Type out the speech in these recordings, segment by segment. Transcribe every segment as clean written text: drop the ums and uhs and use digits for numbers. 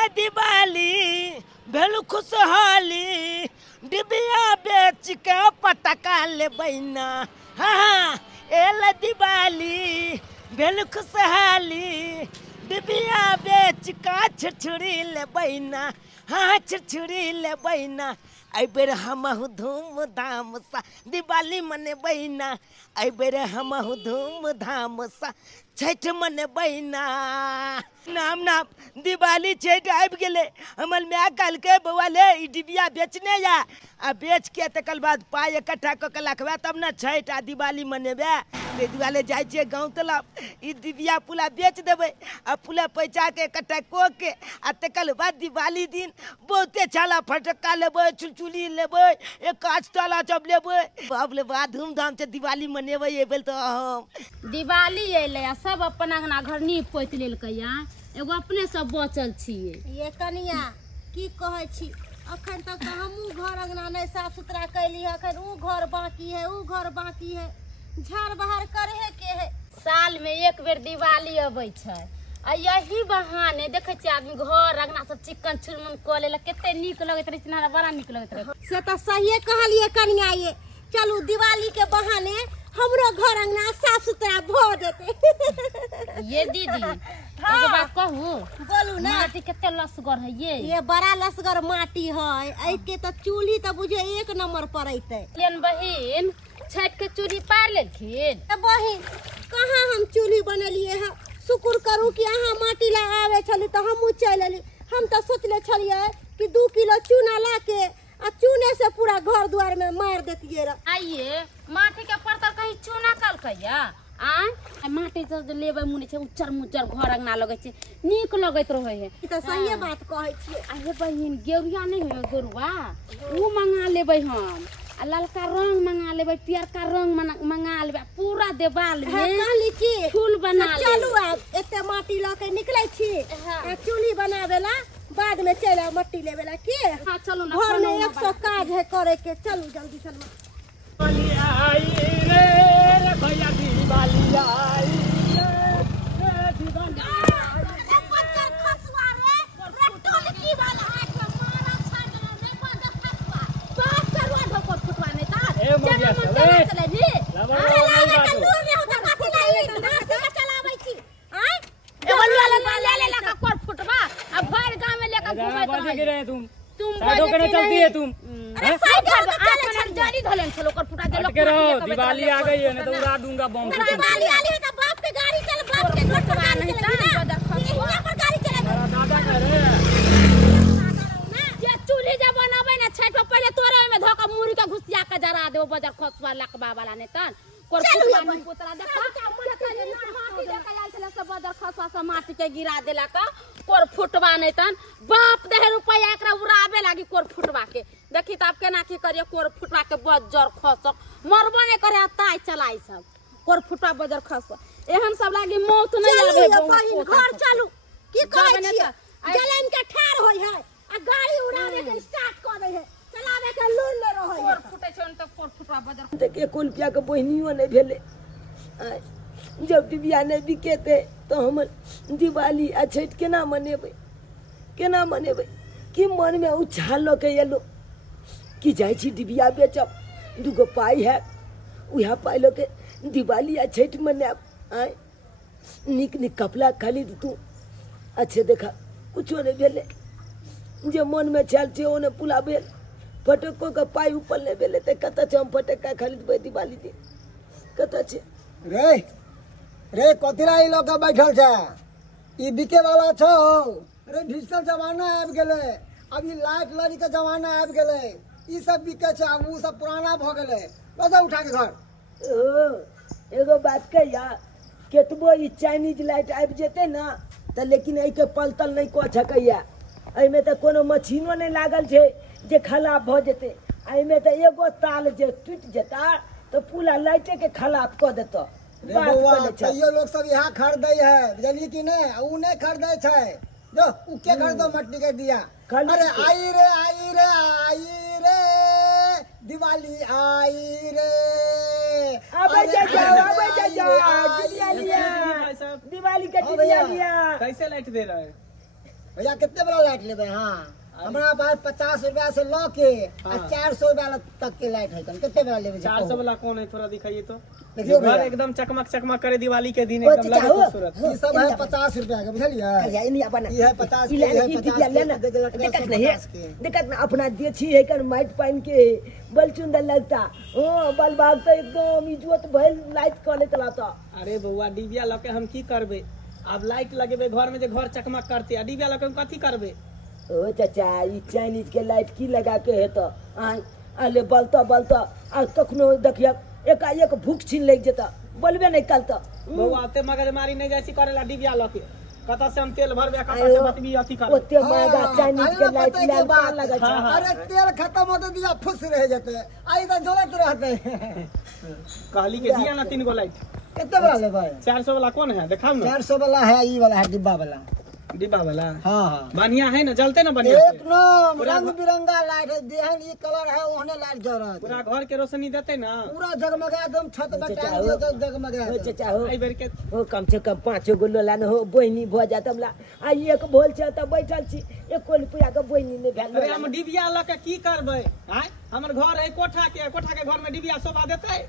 L Diwali भेल खुशहाली डिबिया बेच के पटका ले बैना। हाँ एल दिवाली भेल खुशहाली डिबिया बेच का छुरछुरी ले बैना। हाँ छुरछुरी ले बैना। आई बेर हमहु धूम धाम सा दिवाली मने बैना। आई बेर हमहु धूम धाम सा छठ मने बैना। नाम नाम दिवाली छठ आबि गेले हमर माय काल के बौआ ले ई डिबिया बेचने या आ बेच के तकर बाद पाई इकट्ठा क के रखबे तब न छठ आ दिवाली मनेबे। ते दुआरे जाय छियै गाँव तलब ई डिबिया पुला बेच देबै आ पुला पैसा के इकट्ठा क के आ तकर बाद दिवाली दिन बहुते छाला फटक्का लेबै चुलचुली लेबै एक काच ताला चब लेबै बाप रे बा धूमधाम से दिवाली मनेबै। ए बेल तो दिवाली अइले सब अपन अंगना घर नीप पोति लेलकै एगो अपने सब बचल छियै। ये कनिया की कहै छी अखन तक हमहू घर अंगना नहीं साफ सुथरा कैली है। अखन ऊ घर बाकी है ऊ घर बाकी है झाड़ बहार करे के है। साल में एक बेर दिवाली अबै छै आ यही बहाने देखे छियै आदमी घर अंगना सब चिक्कन चुनमुन क लेलक केते नीक लगैत रहे छै। बड़ा नीक लगैत रहे से तो सही कहलिए कनिया। ये चलू दिवाली के बहाने हमरो घर अंगना साफ सुथरा भ जेते। ये दीदी एगो बात कहूं बोलू ना माटी केते लसगर है ये बड़ा लसगर माटी है। ऐ के तो चूल्ही तो बुझे एक नंबर पड़ैते। लेन बहिन छठ के चूल्ही पार लेलखिन। बहिन कहाँ हम चूल्ही बनलिए है। शुक्र करू कि अहाँ माटी ला आवे छली तो हमहू चल एली। हम तो सोचले छलिए कि 2 किलो चूना ला के आ चूने से पूरा घर द्वार में मार देतिए। आइए माटी के परतर कहीं चूना कलकैया आ माटी से लेबे मुनी छै उच्चर मुच्चर घर अंगना लगे छै नीक लगैत रहे है। ई तो सही बात कहै छियै। अरे बहिन गेरुआ नहीं है गोरुआ ऊ मंगा लेबै हम आ ललका रंग मंगा लेबै पियरका रंग मंगा लेबै पूरा देवाल में कहली की फूल बना ले। चलू आब एते माटी ल के निकलै छी आ चूल्ही बनावेला बाद में चला मट्टी लेवेला की। हां चलू ना घर में 100 काज है करे के। चलू जल्दी चलू। दिवाली आई रे भैया दिवाली आई रे दिवाली तुम साइडों के चलती है तुम के रहो। दिवाली आ गई है ना तो उड़ा दूंगा बम से। दिवाली आ गई तो बाप के गाड़ी चल बाप के घर पर गाड़ी चलेगी ना यहाँ पर गाड़ी चलेगी। दादा कह रहे हैं ये चूल्ही जब बनाबे ना छठ में पहले तोरे में धोका मुरी के घुसिया के जरा देबो बजर खसवा लकबा वाला ने तन कोर पुतला में पुतला देखा माटी लेके आइल छले सब बजर खसवा से माटी के गिरा देला का कोर फुटवा नहीं तन बाप दे रुपया एकरा उड़ाबे लागी कोर फुटवा के। देखी त आप केना की करिए कोर फुटवा के बजर खसक मरबो नहीं करे ताई चलाई सब कोर फुटवा बजर खसवा एहन सब लागी मौत नहीं आवे बहिन घर चलू की कहै छियै। जलन के ठार होय है आ गाड़ी उड़ावे के स्टार्ट कर दे है चलावे के लून ले रहो है। कोर फुटे छन त कोर फुटवा बजर देखे कोन पिया के बहनियो नहीं भेले। जब डिबिया नहीं बिकेते तो हम दिवाली आ छठ केना मनेबै कि मन में उछाल के एलो कि जाय छी डिबिया बेचब 2 पाई है उहा पाई लो के दिवाली आ छठ मनाब। आय निक निक कपड़ा खरीद तू अच्छे देखा कुछो नहीं भेले जे मन में छल छे ओने पुला भेल फटक्को के पाई ऊपर नहीं भेले ते कत छे हम फटक्का खरीदबै दिवाली दिन कत छे रे रे कथिरा ई लोग बैठल छे ई बिके वाला छौ। रे डिजिटल जमाना आबि गेलै अभी लाइट लड़ी के जमाना आबि गेलै ई सब बिके छे अब ऊ सब पुराना भ गेलै लजा उठा के घर। एगो बात कहिया केतबो ई चाइनीज लाइट आबि जेते ना त लेकिन एहि के पलतल नहीं क सकैया। एहिमे त कोनो मशीनो नहीं लागल छे जे खराब भ जेते। एहिमे त एगो ताल जे टूट जेता तो पूरा लाइटे के खराब क देता। रे बउआ तैयो लोग सब यहाँ खरीदै है बुझलिए कि नहीं ऊ नहीं खरीदै छै जो ऊ के खरीदो मट्टी के दिया। अरे आई रे दिवाली आई रे अबे जा दिवाली के दिया लिया। कैसे लाइट दे रहा है भैया कितने बड़ा लाइट लेबे? हाँ हमारा पास 50 रुपया से लो के 400 रुपया तक के लाइट है। कितने बड़ा लेबे? 400 वाला कौन है? थोड़ा दिखाइए तो। देखियो घर एकदम चकमक चकमक करे दिवाली के दिन, एकदम लगे खूबसूरत। ये सब है 50 रुपया का, बुझलिए? ये है 50 के, ये है 50 के। देखत ना अपना देखी है कर माइट पाइन के बल सुंदर लगता। हां बल बाग तो एकदम इज्जत भइल लाइट कले चलाता। अरे बउआ डिबिया लके हम की करबे? अब लाइट लगेबे घर में, जे घर चकमक करते, आ डिबिया लके हम कथी करबे? ओ चाचा ई चाइनीज के लाइट की लगा के है तो आले बलता बलता आ कखनो देखिया एकाएक भूख छीन लग जेता, बोलबे नहीं कलता। बउआ ते मगजमारी नहीं जैसी करेला डिबिया लके। कता से हम तेल भरबे, कता से बतबी अथी कर। ओते महंगा चाइनीज के लाइट लाल का लगा छ। अरे तेल खत्म होते दिया फुस रह जाते, आई तो जलत रहते। कहली के दिया ना 3 गो लाइट। कितने बड़ा लेबे? 400 वाला कौन है? दिखाओ ना। 400 वाला है, ई वाला है डिब्बा वाला। डिब्बा वाला? हाँ बढ़िया है ना, जलते ना बढ़िया से? एकदम रंग बिरंगा लाइट है, जेहन ये कलर है ओहने लाइट जरत। पूरा घर के रोशनी देते ना, पूरा जगमगा एकदम छत बटा दियो तो जगमगा। ओ चाचा हो आई बेर के ओ कम से कम 5 गो लोलान हो बहिनी भ जातमला। आ एक भोल छ त बैठल छी, एक कोल पूरा के बहिनी ने भेल। अरे हम डिबिया लके की करबे? आय हमर घर है कोठा के घर में डिबिया शोभा देते?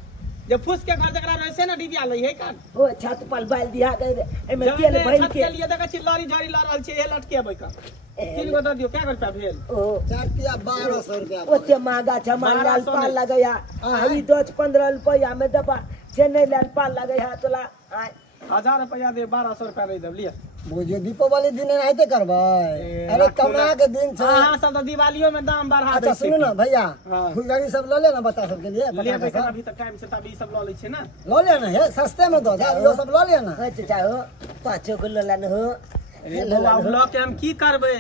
जब फूस के घर जकरा रहे से ना डिबिया लई है कान। ओ छत पर बाल दिया के एमे तेल भर छत के के लिए देखै छी लड़ी झड़ी ला रहल छी, ए लटके अबै का 3 गो द दियो, क्या रुपया भेल? ओ 1200 रुपया। ओते महंगा छ, मान लाल पाल लगया आ ई 10-15 रुपया में दबा से नहीं लाल पाल लगया तोला। 1000 रुपया दे, 1200 रुपया दे दब लिया। बुझियो दीपावली दिन एनाहिते करबै। अरे कमा के दिन छै। हां सब तो दिवालियो में दाम बढ़ा दे। अच्छा सुनो ना भैया, हाँ। फुलझड़ी सब ल ले ना बच्चा सब के लिए। लेबे के अभी तक टाइम से तभी सब ल लै छै ना। ल ले ना, हे सस्ते में दो दे, यो सब ल ले ना। ओ चाचा हो 5 गो लोलान हो। अरे बउआ ल के हम की करबे?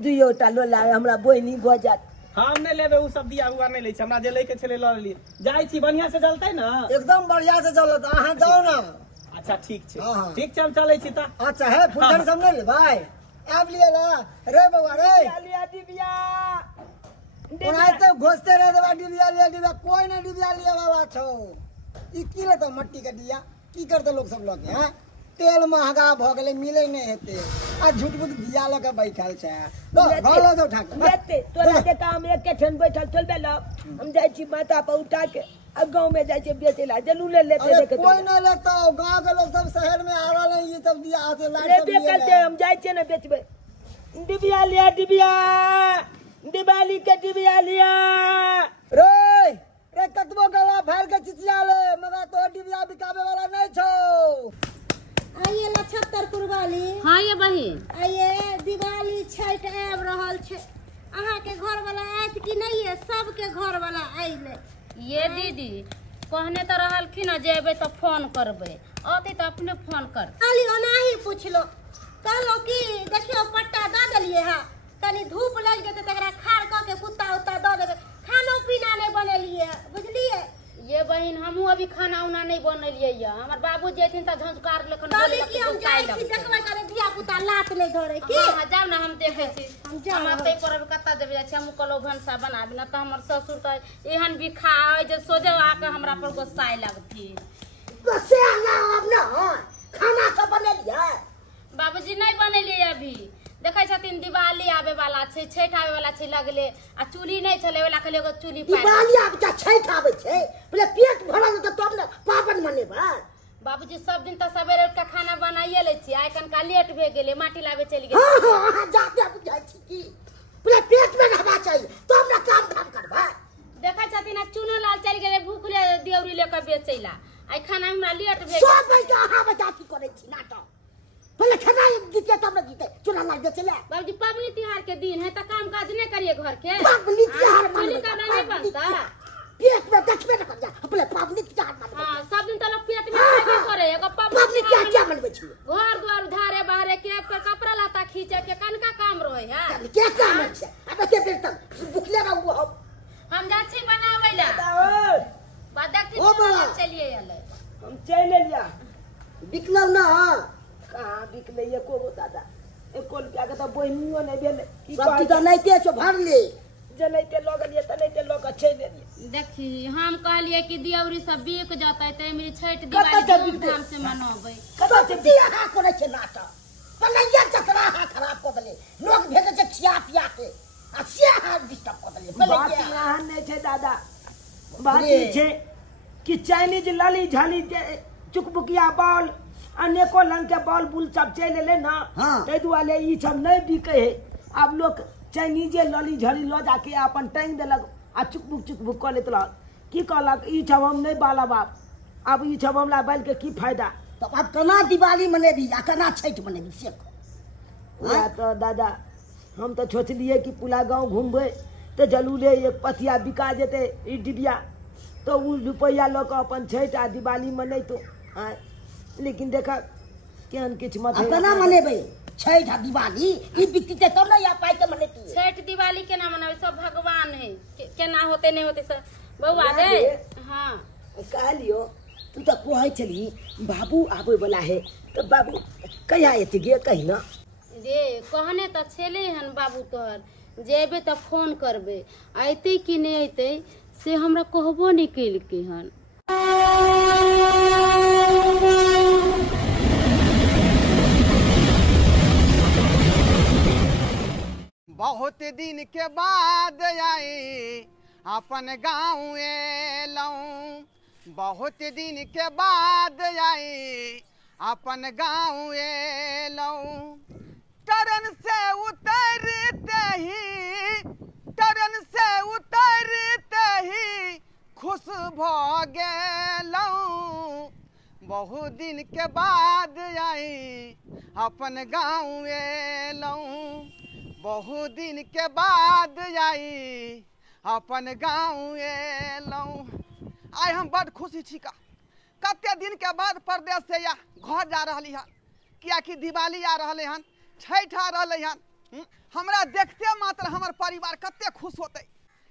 दुइयो टा लोला हमरा बहिनी भ जात। हम नहीं लेबे उ सब दिया हुआ नहीं लै छै, हमरा जे लै के छले ल लिए। जाई छी बढ़िया से जलतै ना? एकदम बढ़िया से चलत, अहाँ जाओ ना। अच्छा ठीक छै, हाँ, हाँ। ठीक छै हम चलै छी त। अच्छा है फुलझड़ी सब नहीं ले भाई, आब लिए ला। रे बउआ रे, लिया डिबिया ओनाहिते घोसते रह देबा डिबिया ले डिबिया, कोई नहीं डिबिया लिए वाला छौ। ई की ले तो मट्टी के दिया की करते लोग सब लोग हैं? तेल महंगा भ गेले, मिले नहीं हेते आ झूठ मूठ दिया लगा बैठल छै। लो घर लो उठा के लेते तोरा के काम एक के ठन बैठल चलबे ल। हम जाय छी माथा पर उठा के आ गांव में जाय छी बेचे ला जरूर ले लेते अरे देखे। कोई नहीं लेता, गांव के लोग सब शहर में आ रहा है, ये सब दिया आते लाइट सब लेबे लिए करते ले। हम जाय छी ना बेचबे। डिबिया लिया डिबिया, दिवाली के डिबिया लिया। रे रे कतबो गला फाड़ के चिचिया ले, मगर तो डिबिया बिकाबे वाला नहीं छौ। आइए ला 76 वाली। हाँ ये बहिन, आइए दिवाली छठ आब रहल छै, अहाँ के घर वाला आयत कि नहीं है? सबके घर वाला आइले। ये दीदी कहने तो रहलखिन जेबे तो फोन करबे, अति तो अपने फोन कर। खाली ओनाही पूछलो, कहलो कि देखियो पट्टा दे देलिए है, तनी धूप लग जेते तकरा खाड़ क के कुत्ता उत्ता दे देबे, खानो पीना नहीं बनेलिए, बुझलिए? ये बहिन हमहू अभी खाना उना नहीं बनलिए या, हमर बाबू जेथिन त झंझकार लेखन कहली कि हम जाय छी देखबै करे धिया पुता लात नहीं धरे की। हां जाओ ना, हम देखे छी। हम जा हम तै पर कत्ता देबे जाय छी, हम कलो भनसा बनाबी ना त हमर ससुर त एहन भी खाए जे सोजे आके हमरा पर गुस्साए लगथि। गुस्से ना अब ना खाना सब बनेलिए? बाबूजी नहीं बनेलिए अभी, देखे छथिन दिवाली आवे वाला छै, छठ आवे वाला छै लगले, आ चूल्ही नहीं चले वाला, कहले एगो चूल्ही पाइ। दिवाली आब जा छठ आवे छै, पहले पेट भरल त तब न पावन मनेबा। बाबूजी सब दिन त सवेरे उठ के खाना बनाइए ले छी, आइ कनका लेट भे गेले, माटी लाबे चली गेल। हां हां हां जाते बुझाई छी की पहले पेट में रहबा चाहिए तब न काम धाम करबा। देखे छथिन चूनो लाल चली गेले, भूखले देवरी लेके बेचैला, आइ खाना हमरा लेट भे सब बजा अहाँ बजा की करे छी नाटक, पहले खाना दीते तब न दीते चूना लाल बेचले। बाबूजी पबनी तिहार के दिन है त काम काज नहीं करिए घर के, पबनी तिहार चूल्ही का नहीं बनता। पेट में देखबे न कर जा, पहले पबनी तिहार मन। हां सब दिन त लोग पेट में खाबे करे, एगो पबनी तिहार क्या मनबे छी? घर द्वार उधारे बाहरे के पे कपड़ा लता खींचे के कनका काम रहे है। क्या काम छै? अब ते बेर तक भूखले रहू हम जा छी बनावे ला, बाद देखती ओ बाबा। चलिए आले हम चल लिया बिकलौ ना कहां बिकले एको गो दादा एको रुपया के त बहिनियो नहीं भेले। सब त नहीं ते छो भरले जलैते लगलिए त नहीं ते लोग अच्छे देलिए। देखी हम कहलिए कि दियौरी सब बिक जाते त मेरी छठ कतऽ दिवाली से बिकतै? धूमधाम से मनाबे। कतो से बियाह करे छै नाटक कन्हैया चतरा है खराब कर देले लोग भेजे छे खिया पिया के आ से हाथ डिस्टर्ब कर देले बात यहाँ नहीं छे दादा, बात ई छे कि चाइनीज लाली झाली चुकबुकिया बॉल अनेको रंग के बॉल बुल सब चल ले ना, ते दुआरे ई सब नहीं बिके है। अब लोग चाइनीजे लली झली लो जाके अपन टांग देलक आ चुकबुक कर लेत रहल, की कहलक ई सब हम नहीं बाला बाप, अब ई सब हमरा बैल के की फायदा। तो अब कना दिवाली मनेबी आ कना छठ मनेबी से तो दादा हम तो सोचलिए कि पूरा गांव घूमबे तो जलूले एक पथिया बिका जेते ई डिबिया, तो उ रुपया लो के अपन छठ आ दिवाली मने तो लेकिन देखा केहन किछ मत कना मनेबे छठ आ दिवाली ई बिकते तो नहीं आ पाई के मनेती छठ दिवाली केना मनावे, सब भगवान है केना होते नहीं होते सब बउआ रे। हां कहलियो तू तो कहै छली बाबू आबे वाला है, तो बाबू कहिया एते गे कहि ना रे कहने तो छेले हन बाबू तोहर, जेबे तो फोन करबे, आइते कि नहीं आइते से हमरा कहबो नहीं कैल के हन। बहुत दिन के बाद आई अपन गाँव एलऊं, बहुत दिन के बाद आई अपन गाँव एलऊं। ट्रेन से उतरते ही खुश भ गेलऊं। बहुत दिन के बाद आई अपन गाँव एलऊं, बहुत दिन के बाद आई अपन गाँव एलऊं। आइ हम बड़ खुशी छी का, कते दिन के बाद परदेश से या घर जा रही हन, कियाकि दिवाली आ रही हन, छठ आ रही हन। हमरा देखते मात्र हमर परिवार कते खुश होते,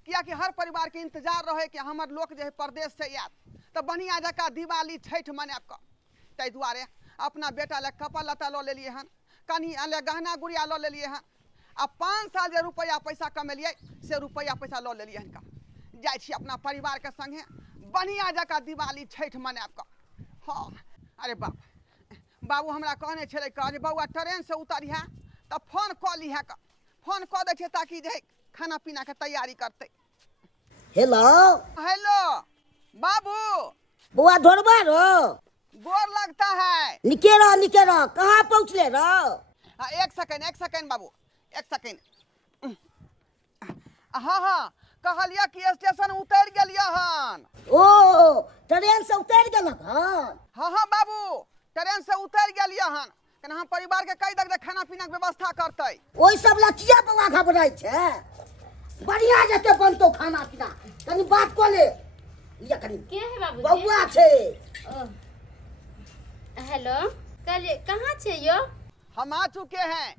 कियाकि हर परिवार के इंतजार रहे कि हमर लोग जे परदेश से आयत तो बढ़िया जका दिवाली छठ मनाब का। ताहि दुआरे अपना बेटा ले कपड़ा लत्ता लो लेलिए हन, कनी ले गहना गुड़िया लो लेलिए हन, अब 5 साल जे रुपया पैसा कमेलिए से रुपया पैसा लो लेलिए हन का। जाय छी अपना परिवार के संगे बढ़िया जका दिवाली छठ मनाब का। हाँ अरे बाबू हमरा कहने छले जे बउआ ट्रेन से उतरिहा तो फोन कऽ लिहा का, फोन कऽ दै छै ताकि जे खाना पीना के तैयारी करते। हेलो हेलो बाबू, बुआ धोरबा रो गोर लगता है। निके रहो कहाँ पहुँचले रो? एक सेकंड बाबू, एक सेकंड। हाँ कहलिया कि स्टेशन उतर गेलिया हन। ओ ट्रेन से उतर गेलक हन? हाँ बाबू ट्रेन से उतर गेलिया हन, कना हम परिवार के कई दक खाना पीना के व्यवस्था करते। ओइ सब लचिया बउआ घबराई छे, बढ़िया जते बनतो खाना पीना, कनी बात को ले लिया कनी। के है बाबू? बउआ छे। हेलो कल कहाँ छे यो? हम आ चुके हैं,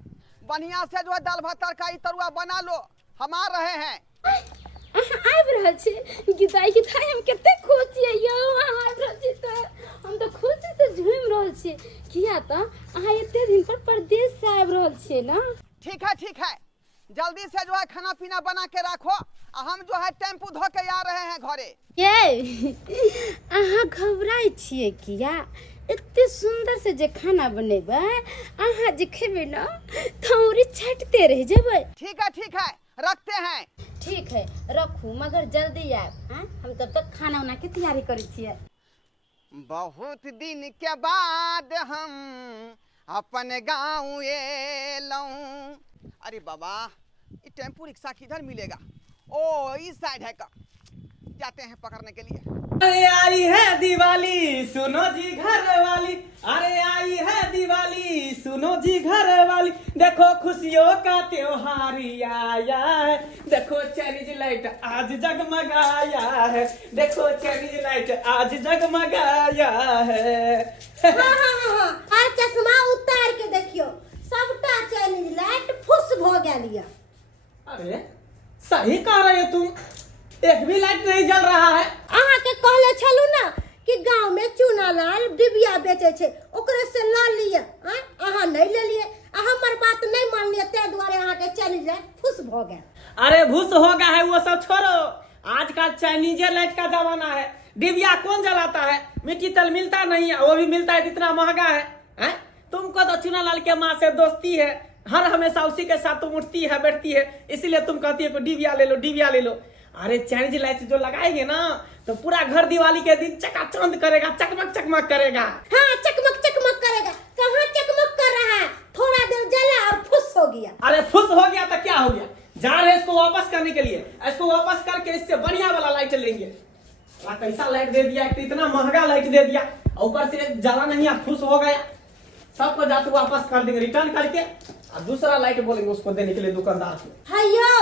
बढ़िया से जो है दाल भात तरकारी तरुआ बना लो, हम आ रहे हैं। आबि रहल छी गीताई हम कते खुश छियै यो, अहाँ आबि रहल छी त हम तो खुशी से झूम रहल छी, किया त अहाँ एते दिन पर परदेश से आबि रहल छी ना। ठीक है जल्दी से जो है खाना पीना बना के रखो, हम जो है टेम्पू धो के आ रहे हैं घरे। ये अहाँ घबराई छियै किया? इतने सुंदर से जे खाना बनेबे अहाँ जे खेबे ना तो हमरे छटते रह जेबे। ठीक है रखते हैं। ठीक है रखू, मगर जल्दी आब, हम तब तक खाना उना के तैयारी करै छियै। बहुत दिन के बाद हम अपन गाँव एलऊं। अरे बाबा ये टेम्पू रिक्शा किधर मिलेगा? ओ इस साइड है का, जाते हैं पकड़ने के लिए। अरे आई है दिवाली सुनो जी घर वाली, अरे आई है दिवाली सुनो जी घर वाली, देखो खुशियों का त्योहार आया है, देखो चेरीज लाइट आज जगमगाया है, देखो चेरीज लाइट आज जगमगाया है। हाँ चश्मा उतार के देखियो, सबटा चेरीज लाइट फुस भ गेलिया। अरे सही कह रहे हो तुम, एक भी लाइट नहीं जल रहा है। अहाँ के कहले छलू ना कि गांव में चूना लाल डिबिया बेचे छे, ओकरे से ला लिए, अहाँ नहीं ले लिए, हमर बात नहीं मान लिए, ते द्वारे अहाँ के चेरीज लाइट फुस भ गए। अरे भूस हो गया है वो सब छोड़ो, आजकल चाइनीज लाइट का जमाना है, डिबिया कौन जलाता है? मिट्टी तेल मिलता नहीं है, वो भी मिलता है इतना महंगा है, तुमको तो चुनालाल के माँ से दोस्ती है, हर हमेशा उसी के साथ तुम उठती है बैठती है, इसीलिए तुम कहती है डिबिया ले लो डिबिया ले लो। अरे चाइनीज लाइट जो लगाएंगे ना तो पूरा घर दिवाली के दिन चकाचौंध करेगा, चकमक चकमक करेगा। हाँ चकमक चकमक करेगा। कहाँ चकमक कर रहा है, थोड़ा देर जला और फुस हो गया। अरे फुस हो गया तो क्या हो गया, जा रहे इसको वापस करने के लिए, इसको वापस करके इससे बढ़िया वाला लाइट लेंगे। कैसा लाइट दे दिया, इतना महंगा लाइट दे दिया, ऊपर से जला नहीं फुस हो गया। सबको जाते वापस कर देंगे रिटर्न करके, और दूसरा लाइट बोलेंगे उसको देने के लिए दुकानदार को। हयो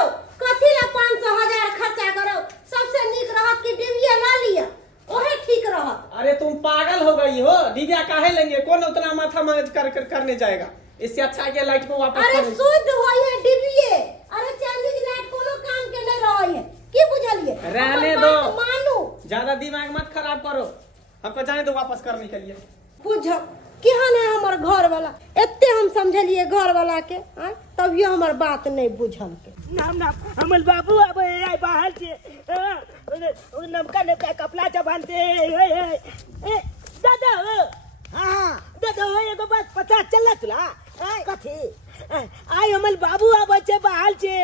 कथी ला 500,000 खर्चा करो, सबसे नीक रहत कि डिबिया ला लिया, ओहे ठीक रहत। अरे तुम पागल हो गई हो, डिबिया काहे लेंगे, कौन उतना माथा मालिश करने जाएगा, इससे अच्छा के लाइट को वापस अरे शुद्ध होई है डिबिये, अरे चाइनीज लाइट कोनो काम के नहीं रही है, की बुझलिए। रहने दो, मानू ज्यादा दिमाग मत खराब करो, हमको जाने दो वापस करने के लिए। बुझ केहन है हमर घर वाला, एते हम समझलिए घर वाला के, तभियो हमर बात नहीं बुझल के। नाम नाम हमल बाबू अब आए बाहर से नमका नमका कपड़ा चबालते दादा। हाँ दादा हो एगो बात पता चला तुला कथी आई हमल बाबू अब बच्चे बाहर से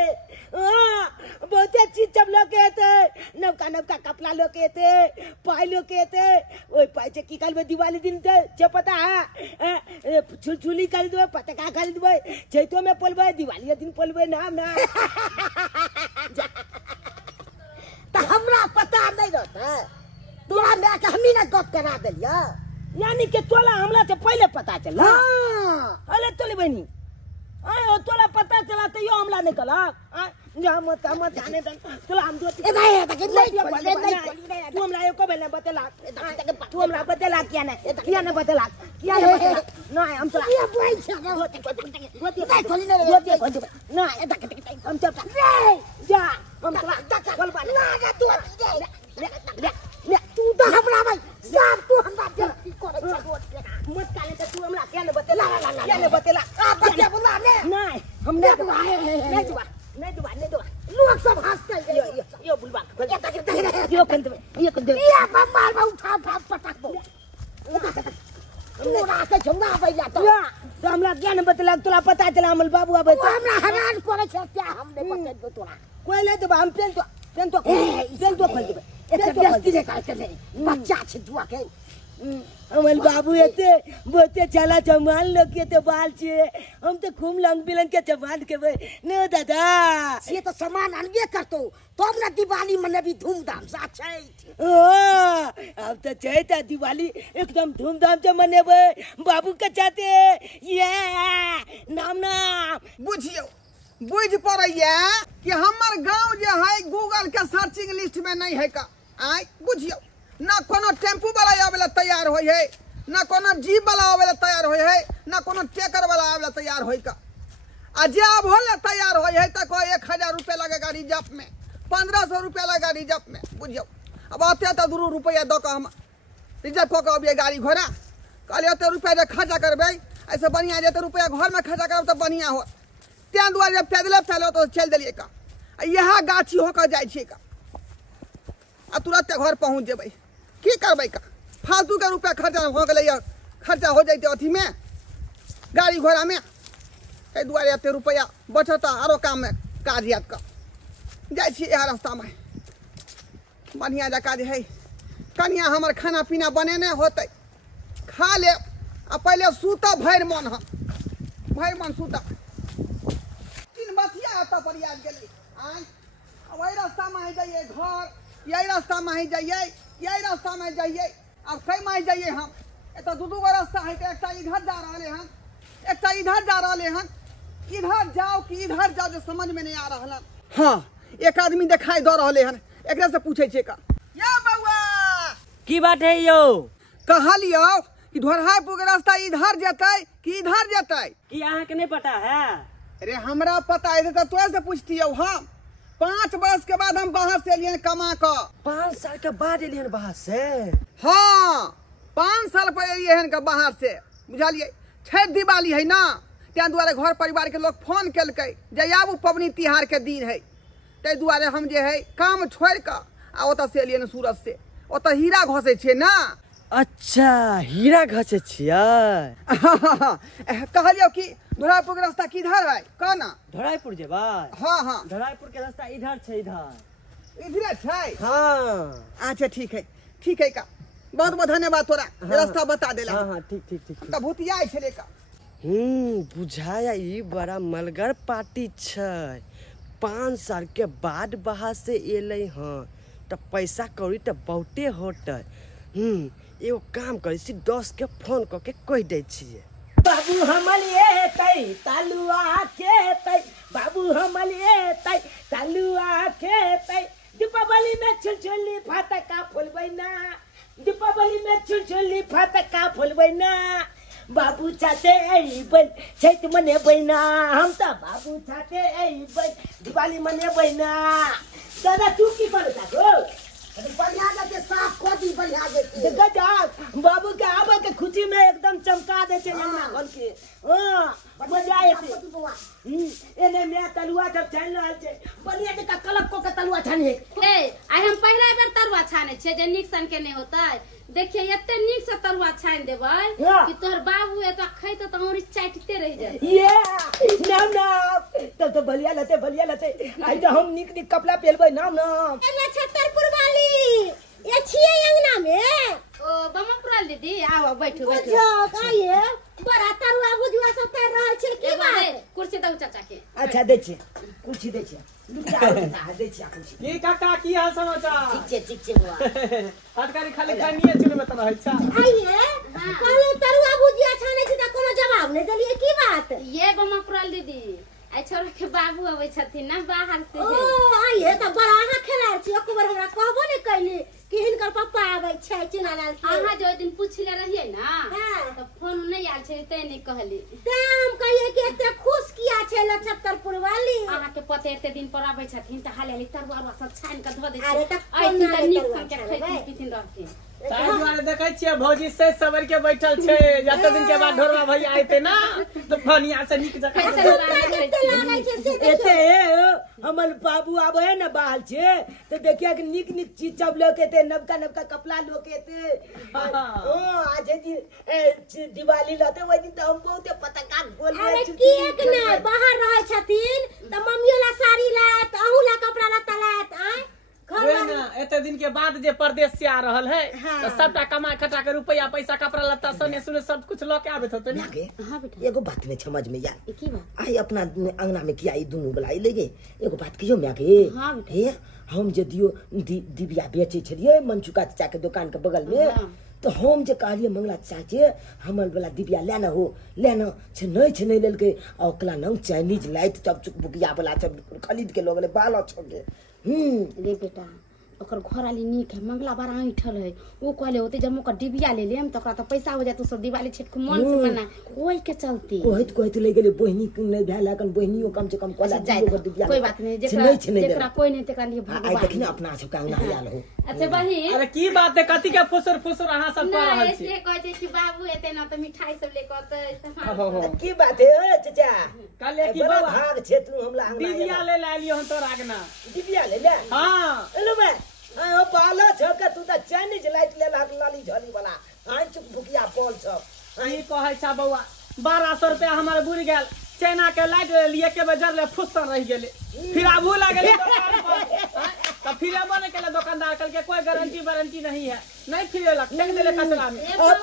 बहुते चीज सब लोग थे, नवका नवका कपड़ा लोग थे, पाई लोग थे, ओई पाई से की कल दिवाली दिन थे जे पता है छुलछुली खरीद दो, पटका खरीद दो, चैतो में पोलबे दिवाली दिन पोलबे नाम ना तो हमरा पता नहीं रहता, तोरा मैं के हमी ना गप करा देलिया, यानी के तोला हमला से पहले पता चला। अरे तोले बहनी आए तोला पता चला तो यो हमला निकला जा मत जाने दे तोला हम दो ए भाई नहीं तू हमला एको बेले बतेला, तू हमला बतेला किया ने बतेला नहीं हम तोला ये भाई छगा होती नहीं थोड़ी नहीं हम चल जा हम तोला बोल बा ना तू तो हमरा भाई सब तू हमरा जल्दी करे मत काले तो तू हमरा क्या ने बतेला आ बच्चा बोला ने नहीं हमने नहीं दुआ लोग सब हंसते हैं यो बुलवा यो कंद ये मार में उठा पटक दो तू रात झंगा बैला तो हमरा क्या ने बतेला, तोला पता चला हमल बाबू अब हमरा हैरान करे छ क्या हमने बता दो तोरा कोई ले तो हम पेन तो खोल देबे एते बेस्ती रे काटे नहीं बच्चा छ दुआ के हमल बाबू एते बोते चला जमान लोग के ते बाल छे, हम तो खूब लंग बिलंग के जमान के ने दादा ये तो सामान अनबे करतो तो हमरा दिवाली मने भी धूमधाम से छै। अब तो चैता दिवाली एकदम धूमधाम से मनेबे, बाबू के चाहते ये नाम बुझियो बुझ पड़ैया कि हमर गांव जे है गूगल के सर्चिंग लिस्ट में नहीं है का। आय बुझियो ना कोनो टेम्पू वाला आवेला तैयार होय है, ना कोनो जीप वाला आवेला तैयार होय है, ना कोनो ट्रैक्टर वाला आवेला तैयार होय का। आ जे अब होला तैयार होय है त कोई 1000 रुपया लगेगा रिजर्व में, 1500 रुपया लगेगा रिजर्व में। बुझियो अब आते तो 2 रुपया दो हम रिजर्व को के अबिए गाड़ी घोड़ा कहले ओते रुपया जे खर्चा करबे ऐसे बढ़िया जेते रुपया घर में खर्चा करब तो बढ़िया हो, त्या दुआरे जब पैदल चलो तो चल दिलिए का यहाँ गाछी होकर जाए छे का आ तुरंत घर पहुँच जेबै, की करबै का फालतू के रुपया खर्चा हो गए, खर्चा हो जाते अथी में गाड़ी घोड़ा में, ए दुआरे एते रुपया बचत आरो काम में काज याद का जाए छी यहाँ रास्ता में बढ़िया जका जे है कनिया हमर खाना पीना बनेने होते खा ले आ पहले सूता भर मन सूता तीन बतिया आता पर याद गेलै आय वही रास्ता में जाइए घर, यही रास्ता में जाइए, यही रास्ता में जाइए, अब कई में जाइए हम तो 2 गो रास्ता है, एक इधर जा रहे हैं एक इधर जा रहे हैं, इधर जाओ कि इधर जाओ जो समझ में नहीं आ रहा। हाँ एक आदमी दिखाई दे रहे हैं, एक से पूछे छे का या बउआ की बात है यो कहलियो कि ढोरहापुर के रास्ता इधर जेतै कि इधर जेतै, कि अहाँ के नहीं पता है। अरे हमरा पता है तो तोरे से पूछतियो, हम 5 वर्ष के बाद हम बाहर से एलियन कमा कर। 5 साल के बाद एलियन बाहर से? हाँ 5 साल पर एलिए हन बाहर से, बुझलिए छठ दिवाली है ना, त्या दुआरे घर परिवार के लोग फोन केलकै जे आबू पबनी तिहार के दिन है, ते दुआरे हम जे है काम छोड़ कर आ ओत से एलियन सूरत से, ओत हीरा घसे छे ना। अच्छा हीरा घसे छियै। कहलियो कि धोरापुर के रास्ता किधर है कहना। धराईपुर जेबै। हाँ हाँ धराईपुर के रास्ता इधर छै इधर। इधर है। हाँ अच्छा ठीक है का बहुत बहुत धन्यवाद तोरा रास्ता बता देला। हाँ ठीक ठीक ठीक। तब भूतिया छले का। बुझाया ई बड़ा मलगर पार्टी छै। 5 साल के बाद बाहर से एलै हाँ तो पैसा कौड़ी तो बहुते होतै। एगो काम करै छी 10 के फोन क के कह दै छियै। बाबू हमल एतै तलुआ खेतै। बाबू हमल एतै तलुआ खेतै। दीपावली में छुलछुली फटका फुलबै ना। दीपावली में छुलछुली फटका फुलबै ना। बाबू छाते अइबै छैठ मनेबै ना। हम त बाबू छाते अइबै दिवाली मनेबै ना। दादा तू की करता गो। बढ़िया के साफ खोदी बढ़िया के गजा बाबू के आबे के खुशी में एकदम चमका दे छै अंगना घर के। हां मजा आते। एने में तलुआ सब छान रहल छै। बढ़िया जका कलक को के तलुआ छाने। आई हम पहला बेर तरुआ छाने छै जे नीक सन के नहीं होतै। देखिए एते नीक से तरुआ छान देबै कि तोहर बाबू एता खैत त औरी चाटते रह जाय। ये नाम तब तो बलिया लते आई तो हम निक कपड़ा पहनबै नाम। ए छतरपुर वाली ये छिए अंगना में। ओ बमपुरल दीदी आओ बैठो अच्छा आइए बड़ा तरुआ बुझुआ सब कर रहल छै की बात। कुर्सी दऊ चाचा के। अच्छा दे छी कुर्सी दे छी। दे छी कुर्सी। की काका की हाल समाचार। ठीक छै बुआ। हटकारी खाली खानिए चुने में त रहै छ। आइए कहलो तरुआ बुझिया छाने छी त कोनो जवाब नहीं देलिए की बात। ये बमपुरल दीदी आई छोरा के बाबू आबै छथिन ना बाहर से। ओ आइए त बड़ा आहा खेलार छी एको बार हमरा कहबो नहीं कैली कि हिनकर पापा आबै छै चिना लाल के। आहा जो दिन पूछले रहिए ना हां त फोन नहीं आल छै तै नहीं कहली। हम कहिए कि एते खुश किया छै छतरपुर वाली। आहा के पते एते दिन पर आबै छथिन त हाले हाले तरुआ सब छान के ध दे छै। अरे त आई दिन त नीक सन के खैती पीथिन रहथिन। ताहि दुआरे देखै छियै भौजी से सबर के बैठल छै। जते दिन के बाद ढोरवा भैया आइते ना तो फनिया से नीक जका एते हमर बाबू आबे है ना बाहर से तो देखिए कि निक चीज सब लोग एते नवका कपड़ा लोग एते। आज दिवाली लाते वही दिन तो हम बहुते पटाखा फोड़ रहे। अरे केक ना बाहर रहे छथिन त मम्मी ला साड़ी लात अहू ला कपड़ा लत्ता लात आ एते दिन के बाद जे परदेश से आ रहल है तो सबटा कमा खटा के रुपया पैसा कपड़ा लत्ता सोने सुने सब कुछ ल के आबे होते ना। हां बेटा एगो बात में समझ में या की बात आई अपना अंगना में किया ई दुनु बुलाई लेगे एगो बात कहियो मैं के। हां हे हम जे दियो दिबिया बेचे छलिए मनचुका चाचा के दुकान के बगल में तो हम जे कहलिए मंगला चाचे हमर वाला दिबिया लेना छै नहीं लेलके ओकला नाम चाइनीज लाइट सब बुकिया वाला सब खरीद के लोग ले बाला छोके। रे बेटा ओकर घर वाली नीक है मंगला बार ऐठल है वो कहले होते जब ओकर डिबिया ले लेम त ओकरा त पैसा हो जात तो सब दिवाली छठ के मन से मना ओई के चलते कहत ले गेले बहिनी नहीं भेल अकन बहिनियो कम से कम कोला दिबिया कोई बात नहीं जेकरा कोई नहीं तेकरा लिए आई देखिन अपना सब कांगना आयल हो। अच्छा बहिन अरे की बात है कथि के फुसुर अहाँ सब कर रहल छी। ऐसे कहै छै कि बाबू एते ना त मिठाई सब ले कहतै की बात है ओ चाचा काले की बाबा भाग छे तू हमला दिबिया ले लालियो हम तोरा आगना दिबिया ले ले। हां एलो बे ओ बाला छका तू त चाइनीज लाइट ले लाली झली वाला आई चुप बुकिया पॉल सब ई कहै छ बौआ 1200 रुपया हमर बुरी गेल चाइना के लाइट लिए के बजार ले फुसन रह गेले फिर आबू लागले दुकान पर त फिर अब ने केले दुकानदार कल के कोई गारंटी नहीं है नहीं फिर लग फेंक देले कचरा में। अब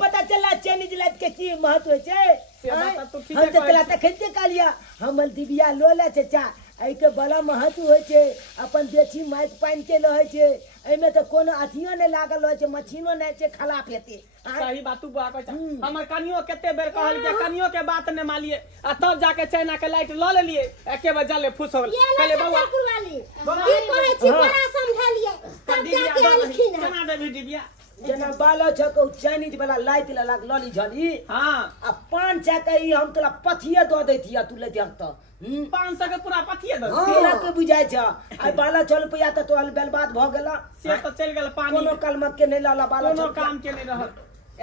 पता चला चाइनीज लाइट के की महत्व छै। से बात तो ठीक हम है त कला त खैते कालिया हमर दिबिया लोला चाचा आई के बड़ा महत्व होय छै अपन बेची माइक पाइन के रहै छै एमे त कोनो अथियो नै लागल रहै छै मछिनो नै छै खराब हेते। सही बात तू बुआ कहै छ हमर कनियो केते बेर कहल के कनियो के बात ने मालिए आ तब जाके चाइना के लाइट ल लेलिए एके बार जले फुस हो कहले बौआ वाली की कहै छी बड़ा समझलिए तब जाके अलखिन केना देबी डिबिया जना बाला छको चाइनीज वाला लाइट लाग लली झली। हां आ 5 छका ई हम तोला पथिए द दैतिया तू ले देख त 500 के पूरा पथिए द तेरा के बुझाय छ आई बाला चल पया त तो बर्बाद भ गेला से त चल गेल पानी कोनो कलमक के नै लाला बाला कोनो काम के नै रहल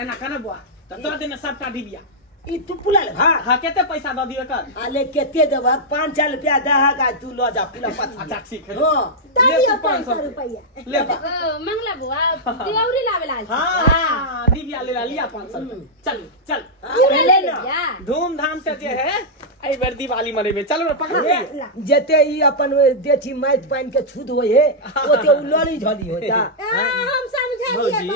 एना कने बुआ त दो दिन सबटा डिबिया ई तू पुलाल भा हाँ केते पैसा दऽ दियो कर आले केते देबा 500 रुपया दहागा तू ल जा पुला अच्छा पथा ठीक है हां ले तू 500 रुपया ले मंगला बुआ देवरी लावे लाल हाँ दिव्या ले लिया 500 चल चल ले लिया धूमधाम से जे है आई बार दिवाली मनेबे चलो रे पकड़ ले जेते ई अपन देठी माइट पाइन के छुद होय है ओते उ लड़ी झली होता हम समझा भौजी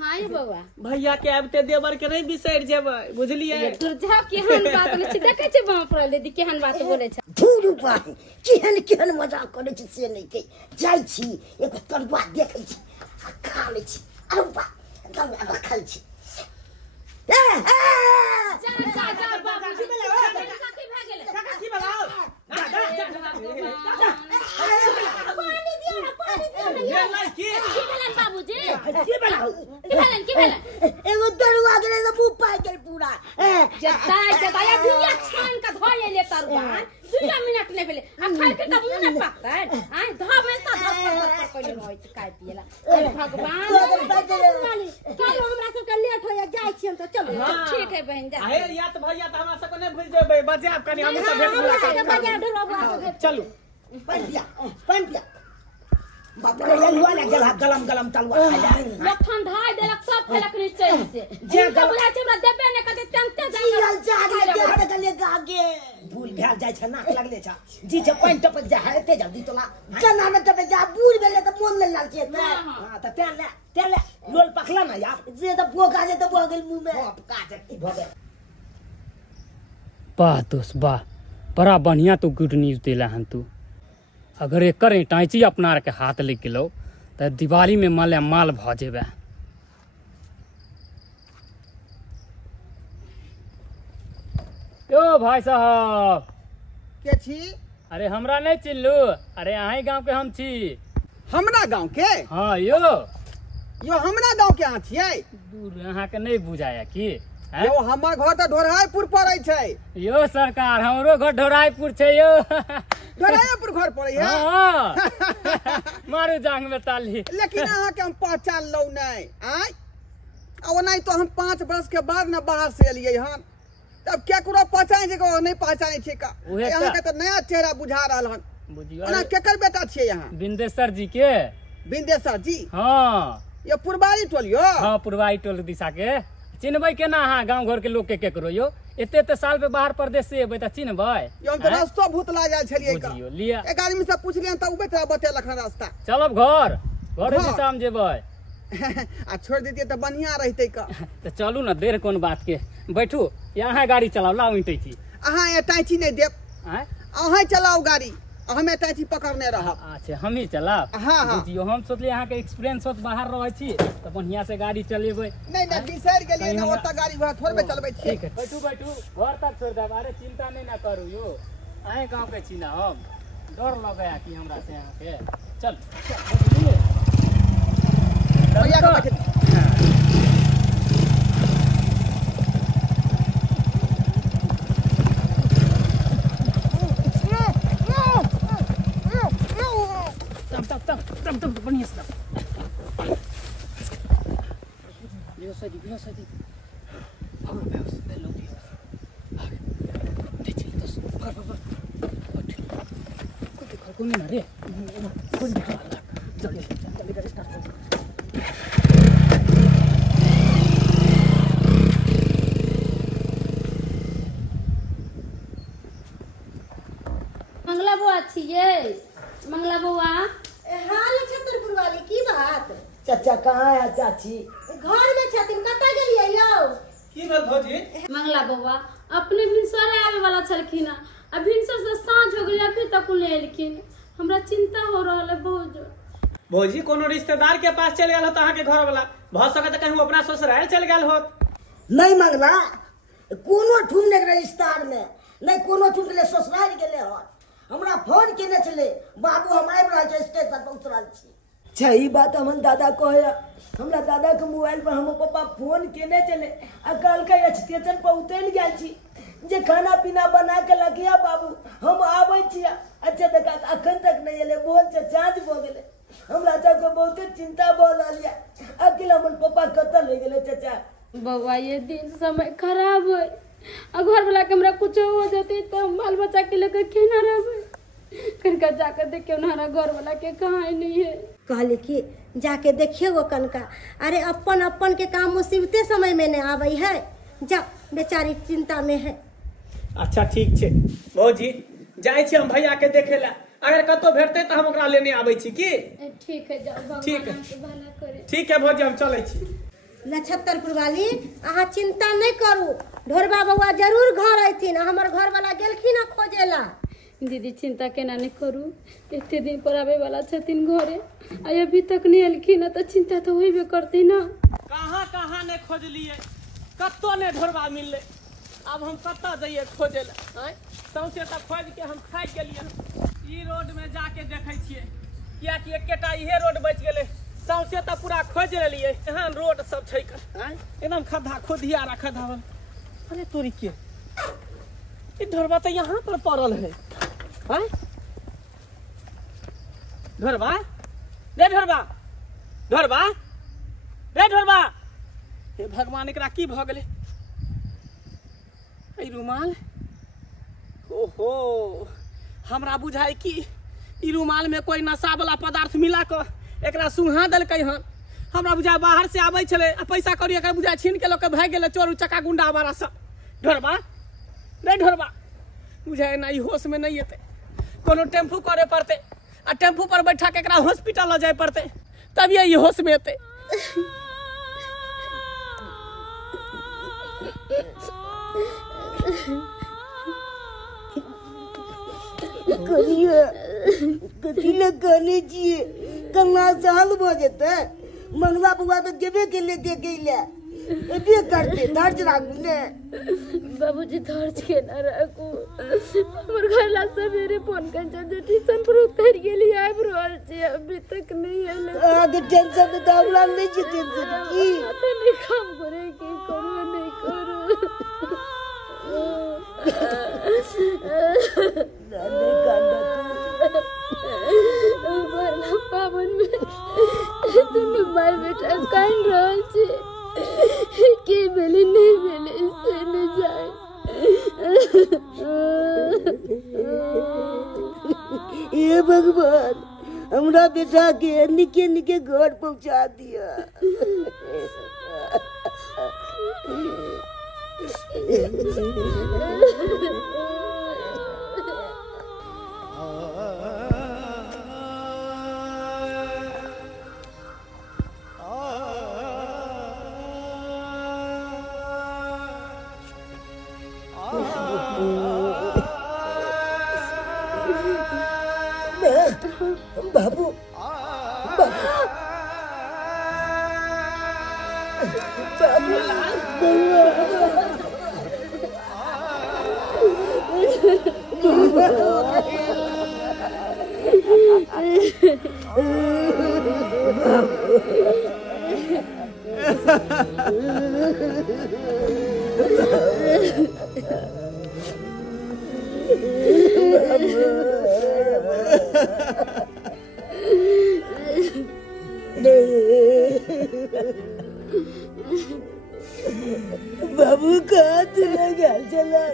हां ये बउआ भैया के आबते देवर के नहीं बिसर जेबै बुझलिए तू जा केहन बात बोले छी देखे छी बाप पर ले दी केहन बात बोले छ धूर पाही केहन मजाक करे छी से नहीं के जाई छी एगो तरुआ देखै छी आ खा ले छी अरे बा एकदम अब खा छी जा बाबा की भाग गेले की बनाओ पानी दियो ना ये लाई की भेलन बाबूजी की बनाओ की भेलन एगो तरुआ के तो मुंह पाई गेल पूरा जताया दुनिया छान का धो ले तरुआ 2 मिनट ले भेले आ खाइ के त मुंह न पकड़ आ धबे सा धब पहिले होय खाइ पियला अरे भगवान चलो हमरा सब के लेट होया जाय छी हम तो चलो ठीक है बहन जा आहे या त भैया त हमरा सब ने भूल जेबै बजाब कनी हम सब भेट मुलाकात चलो पानी दिया बाप रे लुआ ना गेल गलम गलम तलवा खाया लखन ढाई देलक सब फेलक नीचे से जे बुझा छै हमरा देबे ने कते तंते चल जा देख के ले गागे भूल भेल जाय छ नाक लगले छ जी छ पाइन टपक जा है एते जल्दी तोला कना में तब जा बूढ़ गेले त मोन ले लाल छै हां त तेले लोल पखला ना यार जे त पोका जे त भ गेल मुंह में का जे की भगे वाह दोस्त वाह बड़ा बढ़िया तू गुड न्यूज दिला हन तू अगर एकर टाइची अपना के हाथ लग गेलो तो दिवाली में माले माल भ जेबे यो भाई साहब के छी अरे हमरा नहीं चिन्हलू अरे अहीं गांव के हम छी हमरा गांव के हाँ यो हमरा गांव के अहाँ छियै दूर अहाँ के नहीं बुझाया की हैं? यो हमर घर त ढोरहाईपुर पड़ै छै यो सरकार हमरो घर ढोराईपुर छै यो ढोरहाईपुर घर पड़ै है हाँ मारू जांग में ताली लेकिन अहाँ के हम पहचान लौ नहीं आय अब नहीं तो हम 5 वर्ष के बाद न बाहर से एलियै हन तब केकरो पहचान जे को नहीं पहचानै छै का उहे अहाँ के त नया चेहरा बुझा रहल हन बुझियो अना केकर बेटा छियै अहाँ बिंदेश्वर जी के बिंदेश्वर जी हाँ ये पुरबारी टोलियो हाँ पुरवाई टोल दिशा के चिन्हबै केना अहाँ गांव घर के लोग के केकरो यो एते साल पे बाहर प्रदेश से एबै त चिन्हबै यो हम त रास्ता भूतला जाय छलियै का बुझियो लिया एक आदमी से पूछलियन त उबे तोरा बतेलक हन रास्ता चलब घर दिशा में जेबै आ छोड़ देतियै त बढ़िया रहतै का तो चलू ना देर कोन बात के बैठू यहाँ गाड़ी चलाओ लाओ ईंटे छी अहाँ ये टाइची नहीं देब आय अहाँ चलाओ गाड़ी हमें टाइची पकड़ने रहब अच्छा हम ही चलाब हाँ हाँ बुझियो हम सोचलिए अहाँ के एक्सपीरियंस होत बाहर रहै छी त बढ़िया से गाड़ी चलेबै नहीं नहीं बिसर गेलियै कहीं ना हमरा- ओतऽ गाड़ी घोड़ा थोड़बे चलबै छी ठीक है बैठू घर तक छोड़ देब अरे चिंता नहीं ना करू यो अहें गाँव के छी ना हम डर लगे कि हमरा से अहाँ के चल बुझलिए भैया के बैठे तम बढ़िया से बिलो सदी रे मंगला बुआ छियै मंगला बुआ हाल छतरपुर वाली की बात चाचा कहाँ है चाची घर में छथिन कतऽ गेलियै यौ की भेल भौजी मंगला बुआ अपने भिनसरे आवे वाला छलखिन आ भिनसर से साँझ हो गेलै अभी तक नहीं एलखिन हमरा चिंता हो रहल है बहुत भौजी कोनो रिश्तेदार के पास चल गेल हो अहाँ के घर वाला भ सकत कहीं अपना ससुराल चल गेल हो नहीं मंगला कोनो ठुम ने रिश्तेदार में नहीं कोनो ठुम के ससुराल गेले हो हमरा फोन केने छले बाबू हम आबि रहल छै स्टेशन पर उतरल छी सही बात हमन दादा कहे हमरा दादा के मोबाइल पर हम पापा फोन केने चले आ कल के स्टेशन पर उतर गेल छी जे खाना पीना बना के लगिया बाबू हम आबै छी अच्छा देखा अखन तक नहीं एले बोल से चार्ज भ गेले हमरा तक बहुत चिंता भ रहल है अकेला हमन पापा कतऽ ले गेले चाचा बउआ ये दिन समय खराब है आ घर वाला के हमरा कुछ हो जाती तो बाल बच्चा के लेकर केना रहबे। कनका जाकर देखियो ना घर वाला के कहाँ नहीं है। कहले कि जाके देखिए वो कनका। अरे अपन अपन के काम मुसीबते समय में नहीं आवे है। जा बेचारी चिंता में है। अच्छा ठीक छे भौजी जाय छी हम भैया के देखे ला। अगर कतो भेटते तो हम ओकरा लेने आबै छी की। ठीक है जाओ भगवान ठीक है। आपके भला करे। ठीक है भौजी हम चलै छी। नक्षत्रपुर वाली अहाँ चिंता नहीं करू। ढोरबा बउआ जरूर घर अयथिन। हमर घर वाला गेलखिन खोजेला। दीदी चिंता केना नहीं करू। एते दिन पर आवे वाला छथिन घरे आ अभी तक नहीं एलखिन तो चिंता तो होइबे करती ना। कहाँ कहाँ ने खोज लिए कतो ने ढोरबा मिलले। अब हम कत्ता जाइए खोजे ला। सौंसे तक खोज के हम खाइ गेलिए। ई रोड में जाके देखे छिए किया कि एकेटा इहे रोड बच गेले। सौंसे तक पूरा खोज लेलिए। एहन रोड सब छै एकदम खद्धा खुदिया रखा धावन। अरे तोरी के ई ढोरबा तो यहाँ पर पड़ल है। ढोरबा रे ढोरबा ढोरबा रे ढोरबा। हे भगवान एकरा की भ गेलै। ई रुमाल ओहो हमरा बुझाई कि ई रुमाल में कोई नशा वाला पदार्थ मिला कर एकरा सुहा देलकै हन। हमरा बुझाई बाहर से आबै छलै आ पैसा कौड़ी एकरा बुझाई छीन के लोग भाग गेलै चोर उचक्का गुंडा वाला सब। ढोरबा रे ढोरबा बुझाई ना ई होश में नहीं एतै। कोनो टेम्पू करे पड़ते आ टेम्पू पर बैठा के एकरा हॉस्पिटल ले जाए पड़ते तभी ई होश में एतै। कथिले कहले छिए कन्ना साल भ जेतै। मंगला बुआ तो गेबे के ले दे गेले एबे करते धर्ज राखू ने। बाबूजी धर्ज के ना राखू। हमर घर ला सवेरे फोन कर जे ट्यूशन पर उतर गेली आब रहल छी अभी तक नहीं आले। आगे टेंशन तो दावला नहीं छी टेंशन की। तो नहीं काम करे की करू नहीं करू। नानी कांदा तू बरना पावन में दुनु माय बेटा कान रहल छी। के भेले नहीं भेले से न जाए। ये भगवान हमरा बेटा के निके निके घर पहुंचा दिया। बाबू बाबू कहाँ तुला घर चला।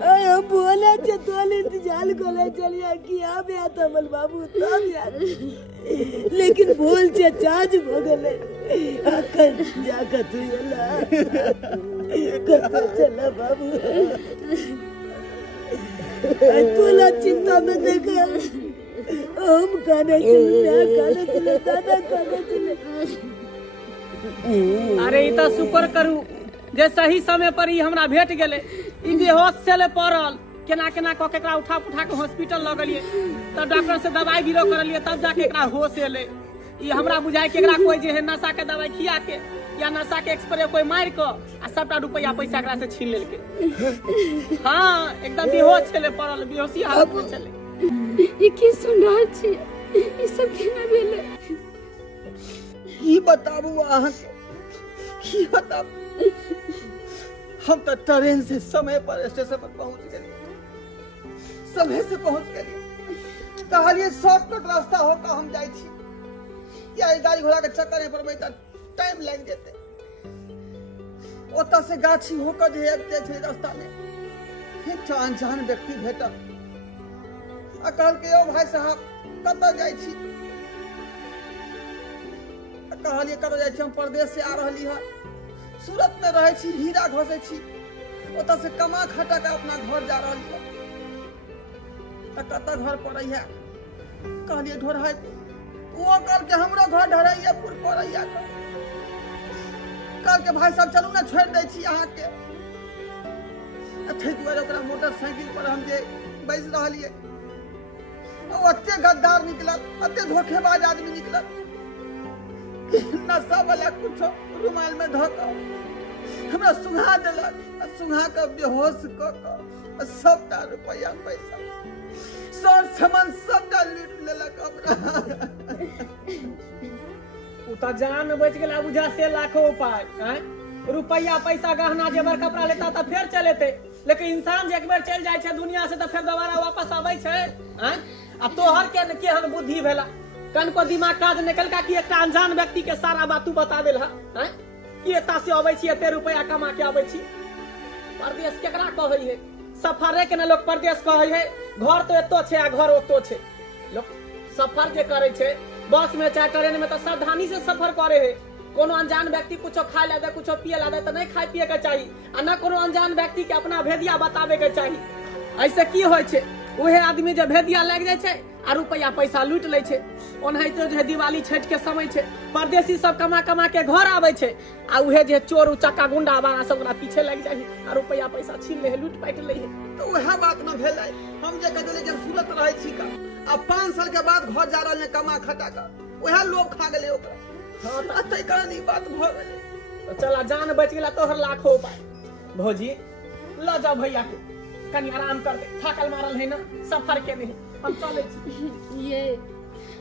हम बोला चतवाल इंतजार करे चलिया किया भी आता मल बाबू तब याद लेकिन बोल से चार्ज हो गले आकर जाकर तू चला कहाँ चला बाबू। तुला चिंता में देखा हम खाने चले दादा खाने चले। अरे ई तो शुक्र करू जे सही समय पर ई हमरा भेट गेले। ई बेहोश छले पड़ल केना केना क के एकरा उठा पुठा के हॉस्पिटल ल गेलिए तब डॉक्टर से दवाई बीरो करलिए तब जाके एकरा होश एले। ई हमरा बुझाय के एकरा कोई जे है नशा के दवाई खिया के या नशा के एक्सप्रे कोई मार के आ सबटा रुपया पैसा एकरा से छीन लेलके। हां एकदम बेहोश छले पड़ल बेहोशी हालत में छले। ई की सुन रहल छी ई सब केना भेले। की बताबू अहाँ की बताबू। हम तो ट्रेन से समय पर स्टेशन पर पहुंच गए। समय से पहुंच गए कहलिए शॉर्टकट रास्ता होता हम जाए छी या गाड़ी घोड़ा के चक्कर पर बैठा टाइम लग जेते। ओतऽ से गाछी होकर जे आबिते छै रास्ता में एकटा अनजान व्यक्ति भेटल आ कहलकै यौ भाई साहब कतऽ जाइ छी? कहलिए कतऽ जाइ छी? हम परदेश से आ रहली है, सूरत में रहे छी, हीरा घसे छी, ओतऽ से कमा खटा के अपना घर जा रहली है। कतऽ घर पड़ै है? कहलिए ढोरहाइपुर। वो कहलकै हमरो घर ढोरैयापुर पड़ैया। कहलकै भाई साहब चलू ना छोड़ दै छी अहाँके। ताहि दुआरे ओकरा मोटरसाइकिल पर हम जे बैस रहलिए, ओते गद्दार निकलल, ओते धोखेबाज आदमी निकलल, नशा वाला कुछ रुमाल में धोकर हमरा सुंघा देलक, सुंघा के बेहोश क के सबटा रुपया पैसा सर सामान सबटा लूट लेलक हमरा। उता जान बच गेला बुझा से लाखों पाय रुपया पैसा गहना जेवर कपड़ा लेता तो फिर चलेते, लेकिन इंसान जे एक बार चल जाए छे दुनिया से तो फिर दोबारा वापस आवे छे। अब तोहर के केहन बुद्धि भेला, कन को दिमाग काज निकल का कि एक अनजान व्यक्ति के सारा बात तू बता देल है कि एता से आवे छी, एते रुपया कमा के आवे छी। परदेश केकरा कहै है? सफरे के न लोग परदेश कहै है। घर तो एतो छे आ घर ओतो छे। लोग सफर जे करे छे बस में चाहे ट्रेन में तो सावधानी से सफर करे है। कोनो अनजान व्यक्ति कुछो खाए ला दे, कुछो पिए ला दे तो नहीं खाए पिए के चाहिए, आ न कोनो अनजान व्यक्ति के अपना भेदिया बतावे के चाहिए। ऐसे की होय छे? उहे आदमी जे भेदिया लग जाय छे आ रुपया पैसा लूट ले छे। ओनाहितो जे दिवाली छठ के समय छे, परदेसी सब कमा कमा के घर आवे छे आ उहे जे चोर उचक्का गुंडा बाना सब ओकरा पीछे लग जाय आ रुपया पैसा छीन ले, लूट पाट ले। तो वह बात न भेलै। हम जे कहले जे सूरत रहे छी का, अब 5 साल के बाद घर जा रहल कमा खटा का, वह लोग खा गेले ओकरा। हां त तै कारण ई बात भ गेलै। तो चला जान बच गेला तोहर लाखों पाय। भौजी ल जा भैया के कनी आराम कर दे, थकल मारल है ना, सफर के नहीं, हम चले छी। ये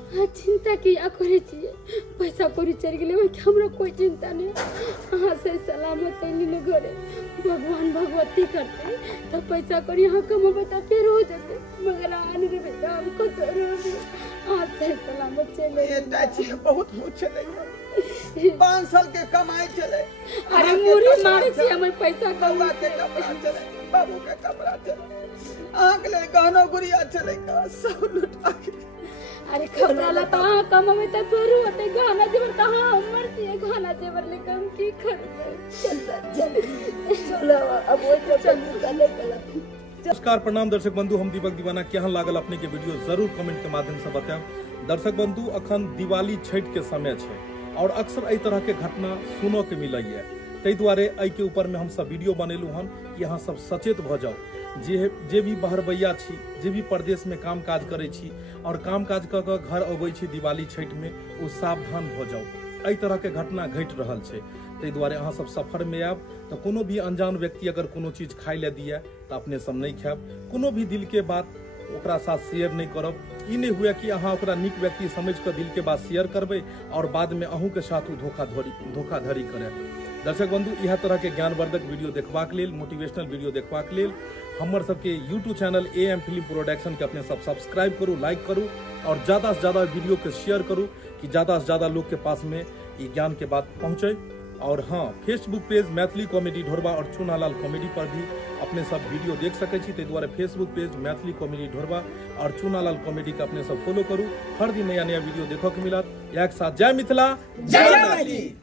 चिंता किया करे छिए, पैसा पूरी चल गेले ओइ के हमरा कोई चिंता नहीं। अहाँ से सलामत ऐली न घरे, भगवान भगवती करते तो पैसा कर यहाँ कमाबे तो फिर हो जाते, मगर आने रे बेटा हमको तो रोबे। अहाँ से सलामत चले ये टाची बहुत कुछ चले 5 साल के कमाई चले। अरे मुरी मारे छी हमर पैसा कमा के कपड़ा चले, बाबू के कपड़ा चले, आंख ले गहनो गुड़िया चले का सब लुटा के। अरे कपड़ा ला तो कमावे तो फिर होते, गहना जेवर कहाँ उम्र थी, गहना जेवर लेकर हम की करबे? चलो अब वो तो चल चला। नमस्कार प्रणाम दर्शक बंधु, हम दीपक दीवाना। केहन लागल अपने के वीडियो जरूर कमेंट के माध्यम से बताएं। दर्शक बंधु अखन दिवाली छठ के समय छे और अक्सर एहि तरह के घटना सुनो के मिलै है, ताहि दुआरे एहि के ऊपर में हम सब वीडियो बनेलू हन कि अहाँ सब सचेत भ जाओ। जे भी बहरबैया छी, जे भी प्रदेश में काम काज करे छी और काम काज क के घर अबै छी दिवाली छठ में, ओ सावधान भ जाओ। एहि तरह के घटना घट रहल छै, ताहि दुआरे अहाँ सब सफर में आयब तो कोनो भी अनजान व्यक्ति अगर कोनो चीज खाय ले दिए तो अपने सब नहीं खायब, कोनो भी दिल के बात ओकरा साथ शेयर नहीं करब। ई नहीं हुए कि अहाँ ओकरा नीक व्यक्ति समझ कर दिल के बात शेयर करबे और बाद में अहूँ के साथ धोखाधड़ी करे। दर्शक बंधु यह तरह के ज्ञानवर्धक वीडियो देखबाक लेल, मोटिवेशनल वीडियो देखबाक लेल हमर सबके YouTube channel AM film production के अपने सब सब्सक्राइब करू, लाइक करू और ज्यादा से ज्यादा वीडियो के शेयर करू कि ज्यादा से ज्यादा लोग के पास में ये ज्ञान के बात पहुंचे। और हाँ, फेसबुक पेज मैथिली कॉमेडी ढोरबा और चूनालाल कॉमेडी पर भी अपने सब वीडियो देख सके छी। द्वारा फेसबुक पेज मैथिली कॉमेडी ढोरबा और चूनालाल कॉमेडी का अपने सब फॉलो करू। हर दिन नया नया वीडियो देखो के मिलत। एक साथ जय मिथिला, जय मैथिली।